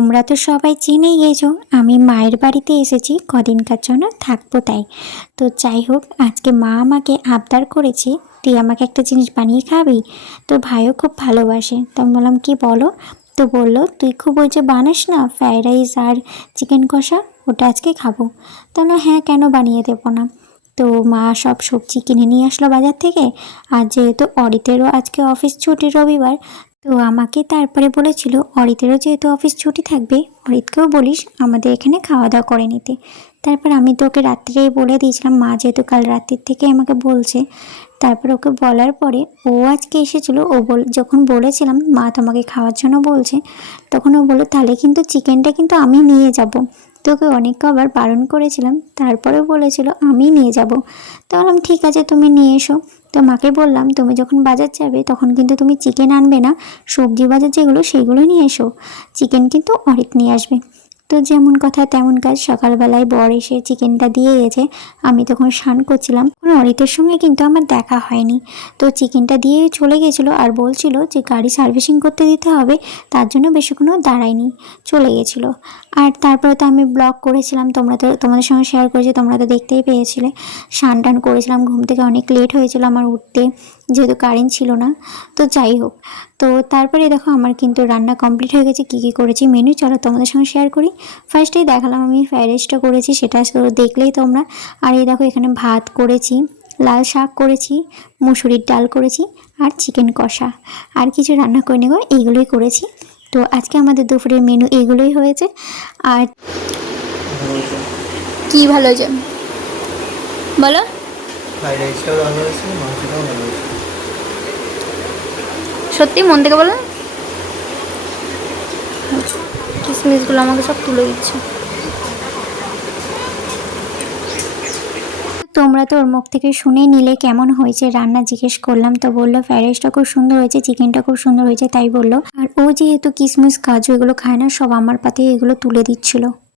তোমরা তো সবাই জেনেই গেছো আমি মায়ের বাড়িতে এসেছি কদিনকার জন্য থাকবো তাই। তো যাই হোক, আজকে মা আমাকে আবদার করেছে তুই আমাকে একটা জিনিস বানিয়ে খাবি। তো ভাইও খুব ভালোবাসে, তো আমি বললাম কি বলো। তো বললো তুই খুব ওই যে বানাস না ফ্রাইড রাইস আর চিকেন কষা, ওটা আজকে খাবো। তো বললো হ্যাঁ, কেন বানিয়ে দেবো না। তো মা সব সবজি কিনে নিয়ে আসলো বাজার থেকে। আর যেহেতু অরিতেরও আজকে অফিস ছুটি রবিবার, তো আমাকে তারপরে বলেছিল অরিতেরও যেহেতু অফিস ছুটি থাকবে অরিতকেও বলিস আমাদের এখানে খাওয়া দাওয়া করে নিতে। তারপর আমি তো ওকে রাত্রেই বলে দিয়েছিলাম, মা যেহেতু কাল রাত্রির থেকে আমাকে বলছে। তারপর ওকে বলার পরে ও আজকে এসেছিল, যখন বলেছিলাম মা তোমাকে খাওয়ার জন্য বলছে, তখন ও বললো তাহলে কিন্তু চিকেনটা কিন্তু আমি নিয়ে যাব। তো ওকে অনেক কবার বারণ করেছিলাম, তারপরেও বলেছিল আমি নিয়ে যাব। তো বললাম ঠিক আছে তুমি নিয়ে এসো। তো মাকে বললাম তুমি যখন বাজার যাবে তখন কিন্তু তুমি চিকেন আনবে না, সবজি বাজার যেগুলো সেগুলো নিয়ে এসো, চিকেন কিন্তু অরিক নিয়ে আসবে। তো যেমন কথা তেমন কাজ, সকালবেলায় বর এসে চিকেনটা দিয়ে গেছে। আমি তখন স্নান করছিলাম, অরিতের সঙ্গে কিন্তু আমার দেখা হয়নি। তো চিকেনটা দিয়ে চলে গেছিলো আর বলছিল যে গাড়ি সার্ভিসিং করতে দিতে হবে, তার জন্য বেশিক্ষণও দাঁড়ায়নি, চলে গেছিলো। আর তারপরে তো আমি ব্লগ করেছিলাম, তোমাদের সঙ্গে শেয়ার করেছি, তোমরা তো দেখতেই পেয়েছিলে। স্নান টান করেছিলাম, ঘুম থেকে অনেক লেট হয়েছিল আমার উঠতে, যেহেতু কারেন্ট ছিল না। তো যাই হোক, তো তারপরে দেখো আমার কিন্তু রান্না কমপ্লিট হয়ে গেছে। কী কী করেছি মেনু চলো তোমাদের সঙ্গে শেয়ার করি। ফার্স্টেই দেখালাম আমি ফ্রাইড রাইসটা করেছি, সেটা দেখলেই তোমরা। আর এই দেখো এখানে ভাত করেছি, লাল শাক করেছি, মুসুরির ডাল করেছি, আর চিকেন কষা। আর কিছু রান্না করে নেব, এইগুলোই করেছি। তো আজকে আমাদের দুপুরের মেনু এগুলোই হয়েছে। আর কি ভালো হয়েছে বলো? ফ্রাইড রাইসটাও ভালো হয়েছে, মাংসটাও ভালো হয়েছে। সত্যি মন থেকে বলো। কিসমিসগুলো আমাকে সব তুলে দিচ্ছে। তোমরা তো ওর মুখ থেকে শুনে নিলে কেমন হয়েছে রান্না, জিজ্ঞেস করলাম। তো বললো ফ্রাইড রাইসটা খুব সুন্দর হয়েছে, চিকেনটা খুব সুন্দর হয়েছে, তাই বললো। আর ও যেহেতু কিশমিশ কাজু এগুলো খায় না, সব আমার পাতে এগুলো তুলে দিচ্ছিল।